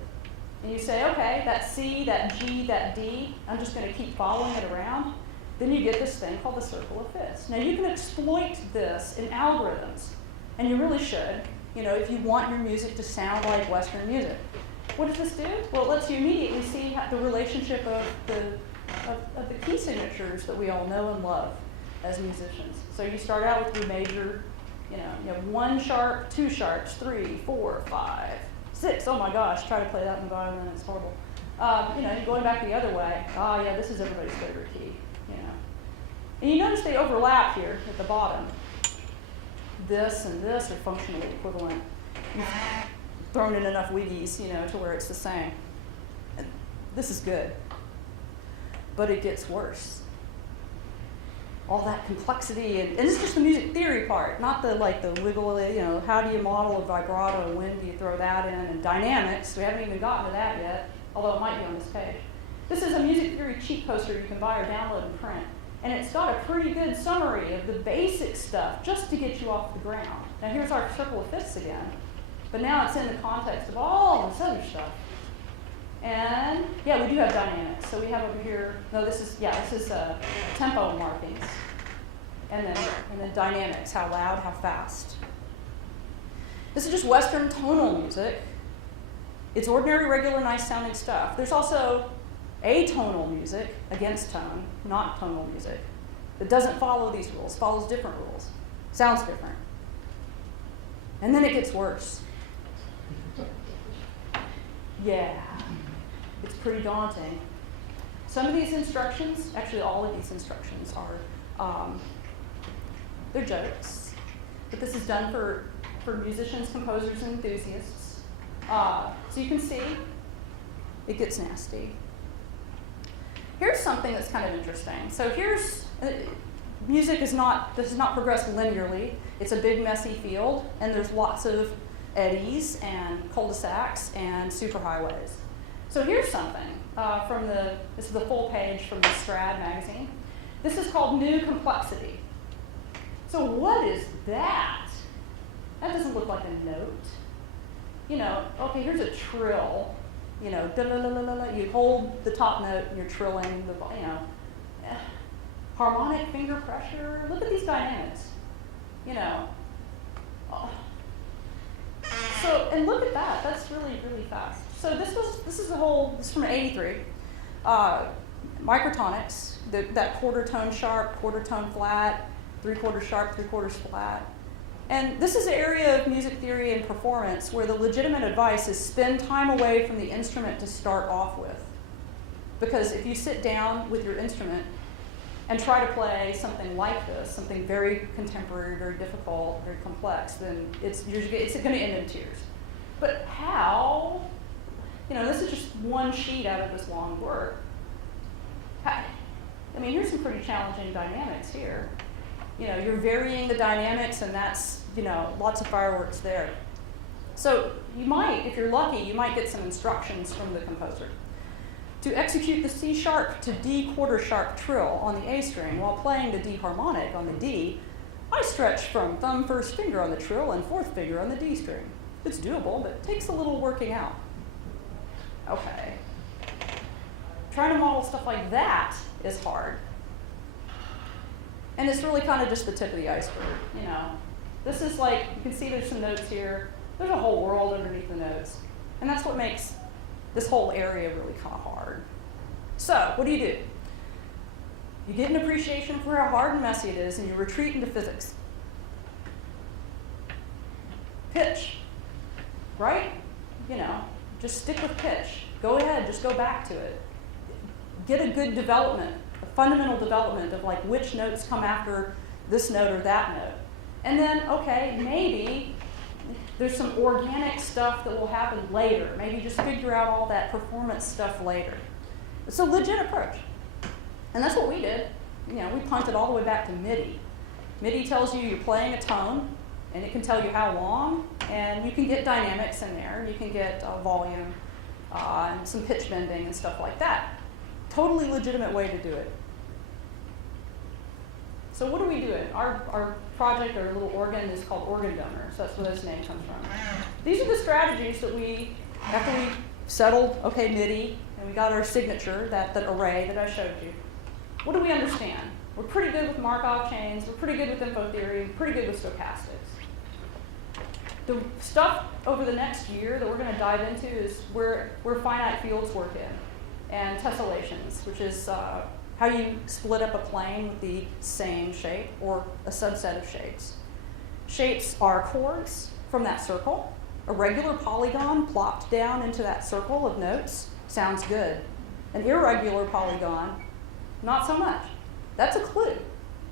and you say, okay, that C, that G, that D, I'm just going to keep following it around, then you get this thing called the circle of fifths. Now you can exploit this in algorithms, and you really should, if you want your music to sound like Western music. What does this do? Well, it lets you immediately see the relationship of the key signatures that we all know and love as musicians. So you start out with your major, you have 1 sharp, 2 sharps, 3, 4, 5, 6. Oh my gosh, try to play that in violin, it's horrible. You're going back the other way. Yeah, this is everybody's favorite key, And you notice they overlap here at the bottom. This and this are functionally equivalent. You've thrown in enough wiggies, to where it's the same. And this is good. But it gets worse. All that complexity, and it's just the music theory part, not the wiggle, how do you model a vibrato, when do you throw that in, and dynamics. We haven't even gotten to that yet, although it might be on this page. This is a music theory cheat poster you can buy or download and print. And it's got a pretty good summary of the basic stuff just to get you off the ground. Now here's our circle of fifths again, but now it's in the context of all this other stuff. And yeah, we do have dynamics. So we have over here, this is tempo markings. And then dynamics, how loud, how fast. This is just Western tonal music. It's ordinary, regular, nice sounding stuff. There's also atonal music, against tone, not tonal music, that doesn't follow these rules, follows different rules, sounds different. And then it gets worse. Yeah, it's pretty daunting. Some of these instructions, actually all of these instructions are, they're jokes, but this is done for musicians, composers, and enthusiasts. So you can see, it gets nasty. Here's something that's kind of interesting. So music does not progress linearly. It's a big, messy field, and there's lots of eddies and cul-de-sacs and superhighways. So here's something this is the full page from the Strad magazine. This is called New Complexity. So what is that? That doesn't look like a note. Okay, here's a trill. You hold the top note and you're trilling harmonic finger pressure. Look at these dynamics. So, and look at that. That's really, really fast. So this is from '83. Microtonics, that quarter tone sharp, quarter tone flat, 3/4 sharp, 3/4 flat. And this is an area of music theory and performance where the legitimate advice is spend time away from the instrument to start off with. Because if you sit down with your instrument and try to play something like this, something very contemporary, very difficult, very complex, then it's going to end in tears. But how? This is just one sheet out of this long work. Here's some pretty challenging dynamics here. You're varying the dynamics, and that's, lots of fireworks there. So you might, if you're lucky, you might get some instructions from the composer. To execute the C sharp to D quarter sharp trill on the A string while playing the D harmonic on the D, I stretch from thumb first finger on the trill and fourth finger on the D string. It's doable, but it takes a little working out. Okay. Trying to model stuff like that is hard. And it's really kind of just the tip of the iceberg, This is you can see there's some notes here. There's a whole world underneath the notes. And that's what makes this whole area really kind of hard. So, what do? You get an appreciation for how hard and messy it is, and you retreat into physics. Pitch, right? Just stick with pitch. Go ahead, just go back to it. Get a good development, a fundamental development of which notes come after this note or that note. And then, okay, maybe there's some organic stuff that will happen later. Maybe just figure out all that performance stuff later. It's a legit approach. And that's what we did. You know, we punted all the way back to MIDI. MIDI tells you you're playing a tone, and it can tell you how long, and you can get dynamics in there. You can get volume and some pitch bending and stuff like that. Totally legitimate way to do it. So what are we doing? Our project, our little organ, is called Organ Donor, so that's where this name comes from. These are the strategies that we, after we settled, okay, MIDI, and we got our signature, that array that I showed you. What do we understand? We're pretty good with Markov chains, we're pretty good with info theory, pretty good with stochastics. The stuff over the next year that we're going to dive into is where finite fields work in, and tessellations, which is how you split up a plane with the same shape or a subset of shapes. Shapes are chords from that circle. A regular polygon plopped down into that circle of notes sounds good. An irregular polygon, not so much. That's a clue.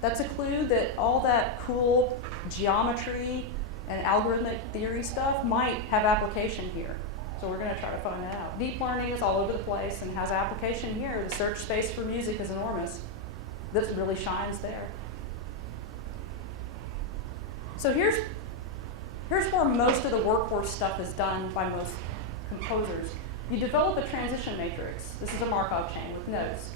That's a clue that all that cool geometry and algorithmic theory stuff might have application here. So we're going to try to find that out. Deep learning is all over the place and has application here. The search space for music is enormous. This really shines there. So here's where most of the workhorse stuff is done by most composers. You develop a transition matrix. This is a Markov chain with notes.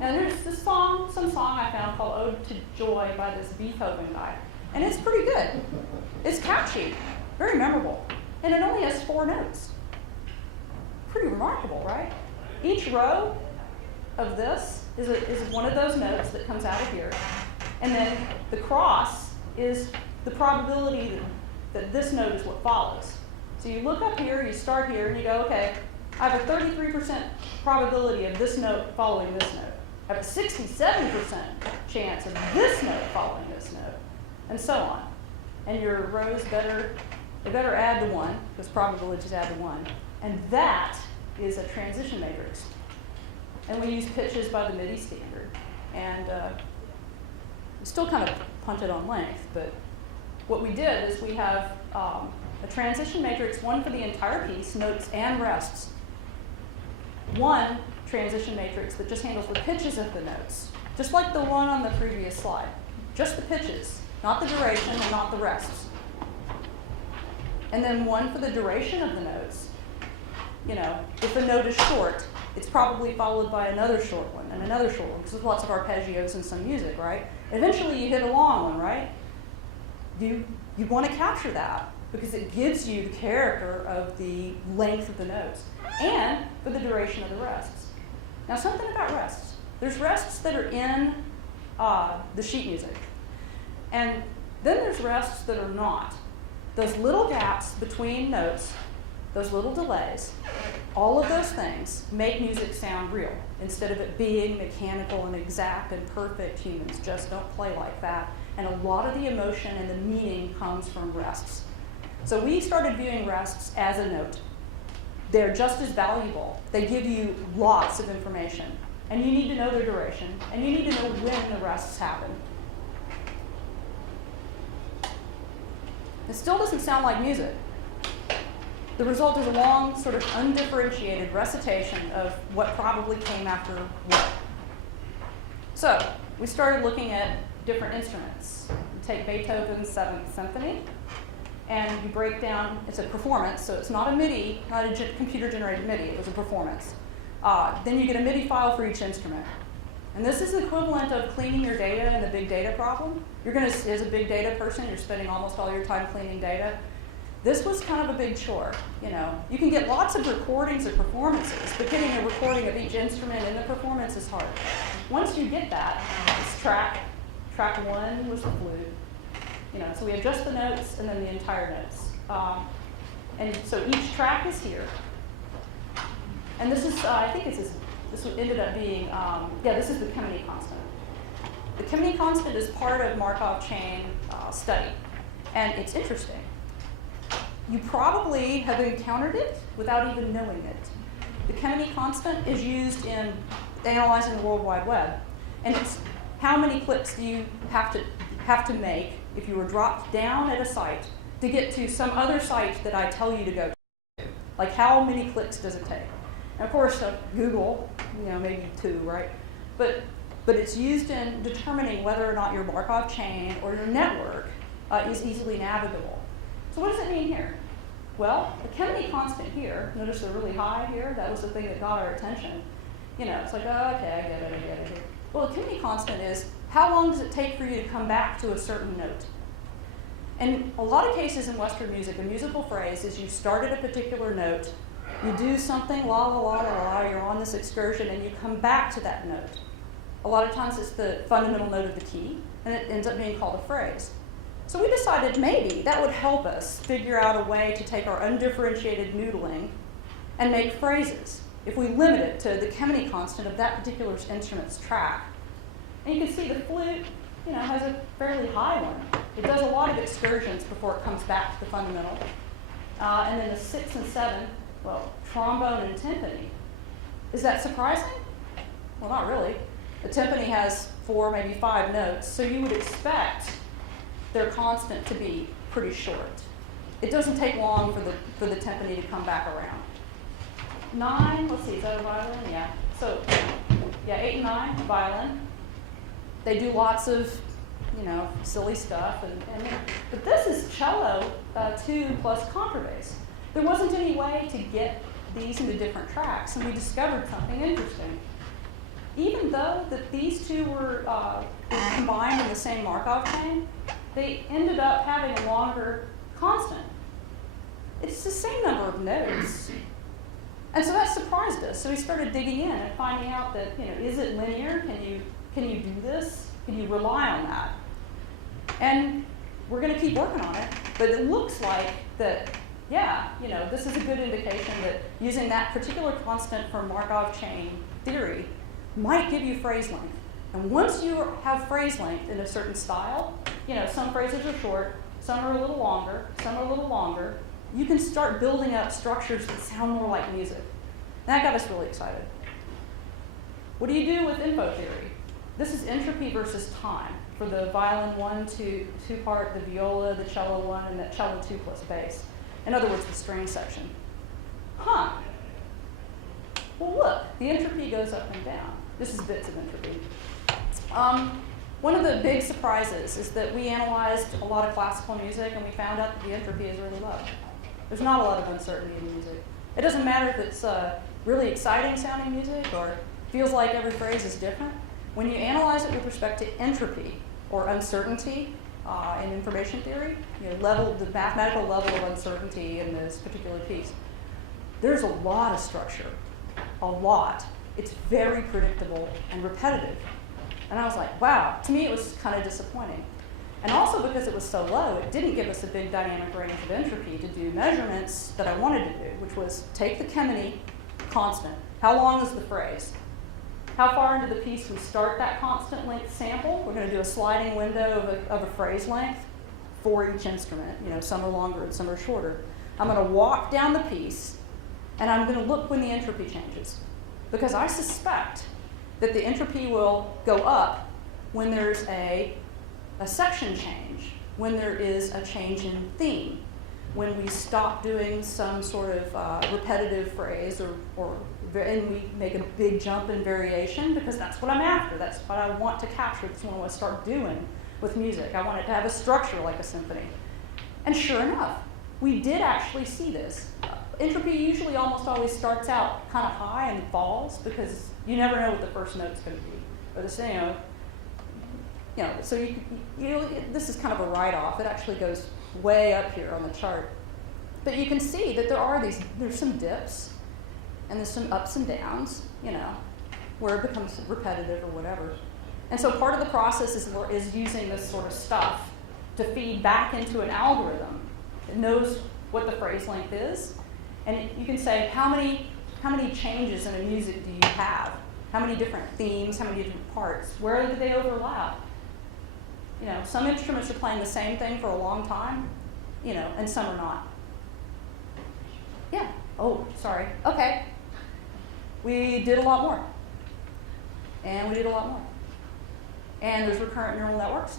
Now there's this song, some song I found called Ode to Joy by this Beethoven guy. And it's pretty good. It's catchy, very memorable. And it only has 4 notes. Pretty remarkable, right? Each row of this is one of those notes that comes out of here. And then the cross is the probability that this note is what follows. So you look up here, you start here, and you go, okay, I have a 33% probability of this note following this note. I have a 67% chance of this note following this note, and so on. And your rows better add to 1, because probabilities add to 1. And that is a transition matrix. And we use pitches by the MIDI standard. And we still kind of punted on length, but what we did is we have a transition matrix, one for the entire piece, notes and rests. One transition matrix that just handles the pitches of the notes, just like the one on the previous slide. Just the pitches, not the duration and not the rests. And then one for the duration of the notes. You know, if a note is short, it's probably followed by another short one and another short one, because there's lots of arpeggios in some music, right? Eventually you hit a long one, right? You want to capture that because it gives you the character of the length of the notes and for the duration of the rests. Now something about rests. There's rests that are in the sheet music. And then there's rests that are not. Those little gaps between notes, those little delays, all of those things make music sound real instead of it being mechanical and exact and perfect. Humans just don't play like that. And a lot of the emotion and the meaning comes from rests. So we started viewing rests as a note. They're just as valuable. They give you lots of information. And you need to know their duration. And you need to know when the rests happen. It still doesn't sound like music. The result is a long, sort of undifferentiated recitation of what probably came after what. So we started looking at different instruments. You take Beethoven's 7th Symphony, and you break down, it's a performance, so it's not a MIDI, not a computer-generated MIDI, it was a performance. Then you get a MIDI file for each instrument. And this is the equivalent of cleaning your data in the big data problem. You're going to, as a big data person, you're spending almost all your time cleaning data. This was kind of a big chore, you know. You can get lots of recordings of performances, but getting a recording of each instrument in the performance is hard. Once you get that, it's track 1 was the flute. You know, so we have just the notes and then the entire notes. And so each track is here. And this is, I think this ended up being, this is the Timoney Constant. The Timoney Constant is part of Markov chain study, and it's interesting. You probably have encountered it without even knowing it. The Timoney Constant is used in analyzing the World Wide Web, and it's how many clicks do you have have to make if you were dropped down at a site to get to some other site that I tell you to go to. Like, how many clicks does it take? And of course, Google, maybe 2, right? But it's used in determining whether or not your Markov chain or your network is easily navigable. So what does it mean here? Well, the Timoney Constant here, notice they're really high here, that was the thing that got our attention. It's like, oh, okay, I get it. Well, the Timoney Constant is, how long does it take for you to come back to a certain note? In a lot of cases in Western music, a musical phrase is you start at a particular note, you do something, la la la la la, you're on this excursion, and you come back to that note. A lot of times it's the fundamental note of the key, and it ends up being called a phrase. So we decided maybe that would help us figure out a way to take our undifferentiated noodling and make phrases if we limit it to the Timoney constant of that particular instrument's track. And you can see the flute, has a fairly high one. It does a lot of excursions before it comes back to the fundamental. And then the 6 and 7, well, trombone and timpani. Is that surprising? Well, not really. The timpani has 4, maybe 5 notes, so you would expect their constant to be pretty short. It doesn't take long for the timpani to come back around. 9, let's see, is that a violin? Yeah. So, 8 and 9, violin. They do lots of, silly stuff. But this is cello 2 plus contrabass. There wasn't any way to get these into different tracks, and we discovered something interesting. Even though that these two were combined in the same Markov chain, they ended up having a longer constant. It's the same number of notes. And so that surprised us. So we started digging in and finding out that, is it linear? Can you do this? Can you rely on that? And we're going to keep working on it. But it looks like that, this is a good indication that using that particular constant for Markov chain theory might give you phrase length. And once you have phrase length in a certain style, some phrases are short, some are a little longer, some are a little longer, you can start building up structures that sound more like music. And that got us really excited. What do you do with info theory? This is entropy versus time for the violin 1, 2 part, the viola, the cello 1, and the cello 2 plus bass. In other words, the string section. Well, look, the entropy goes up and down. This is bits of entropy. One of the big surprises is that we analyzed a lot of classical music and we found out that the entropy is really low. There's not a lot of uncertainty in music. It doesn't matter if it's really exciting sounding music or feels like every phrase is different. When you analyze it with respect to entropy or uncertainty in information theory, the mathematical level of uncertainty in this particular piece, there's a lot of structure, a lot. It's very predictable and repetitive. And I was like, wow, to me it was kind of disappointing. And also because it was so low, it didn't give us a big dynamic range of entropy to do measurements that I wanted to do, which was take the Timoney constant. How long is the phrase? How far into the piece we start that constant length sample? We're going to do a sliding window of a phrase length for each instrument. Some are longer and some are shorter. I'm going to walk down the piece, and I'm going to look when the entropy changes. Because I suspect that the entropy will go up when there's a section change, when there is a change in theme, when we stop doing some sort of repetitive phrase and we make a big jump in variation, because that's what I'm after. That's what I want to capture. That's what I want to start doing with music. I want it to have a structure like a symphony. And sure enough, we did actually see this. Entropy usually almost always starts out kind of high and falls because you never know what the first note's going to be. Or so this is kind of a write-off. It actually goes way up here on the chart. But you can see that there's some dips and there's some ups and downs, where it becomes repetitive or whatever. And so part of the process is using this sort of stuff to feed back into an algorithm that knows what the phrase length is. And you can say, how many changes in a music do you have? How many different themes, how many different parts? Where do they overlap? Some instruments are playing the same thing for a long time, and some are not. Yeah, oh, sorry, okay. We did a lot more. And we did a lot more. And there's recurrent neural networks.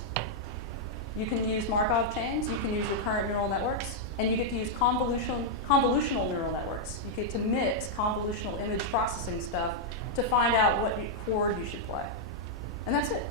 You can use Markov chains, you can use recurrent neural networks, and you get to use convolutional neural networks. You get to mix convolutional image processing stuff to find out what chord you should play. And that's it.